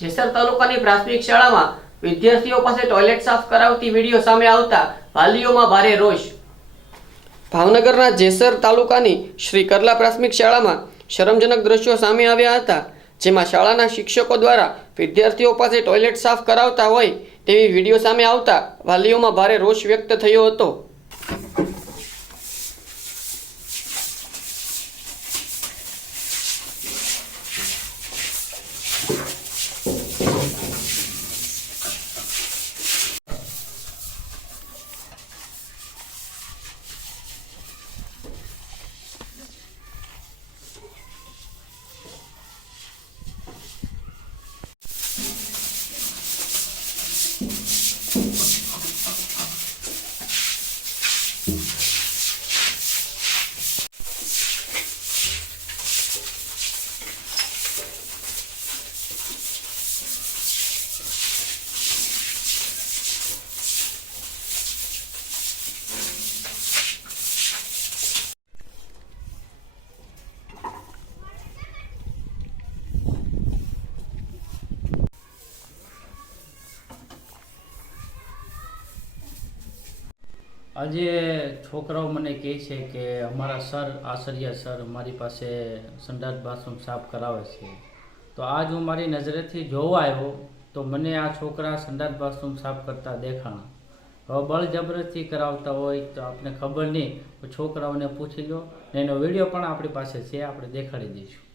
જેસર તાલુકાની પ્રાથમિક શાળામાં વિદ્યાર્થીઓ પાસે ટોયલેટ સાફ કરાવતી વિડીયો સામે આવતા વાલીઓમાં ભારે રોષ। ભાવનગરના જેસર તાલુકાની શ્રી કરલા પ્રાથમિક શાળામાં શરમજનક દ્રશ્યો સામે આવ્યા હતા, જેમાં શાળાના શિક્ષકો દ્વારા વિદ્યાર્થીઓ પાસે ટોયલેટ સાફ કરાવતા હોય તેવી વિડીયો સામે આવતા વાલીઓમાં ભારે રોષ વ્યક્ત થયો હતો। આજે છોકરાઓ મને કહે છે કે અમારા સર આચાર્ય સર મારી પાસે સંડાસ બાથરૂમ સાફ કરાવે છે, તો આજ હું મારી નજરેથી જોવા આવ્યો તો મને આ છોકરા સંડાસ બાથરૂમ સાફ કરતા દેખાણા। હવે બળજબરીથી કરાવતા હોય તો આપણે ખબર નહીં, તો છોકરાઓને પૂછી લો, એનો વિડીયો પણ આપણી પાસે છે, આપણે દેખાડી દઈશું।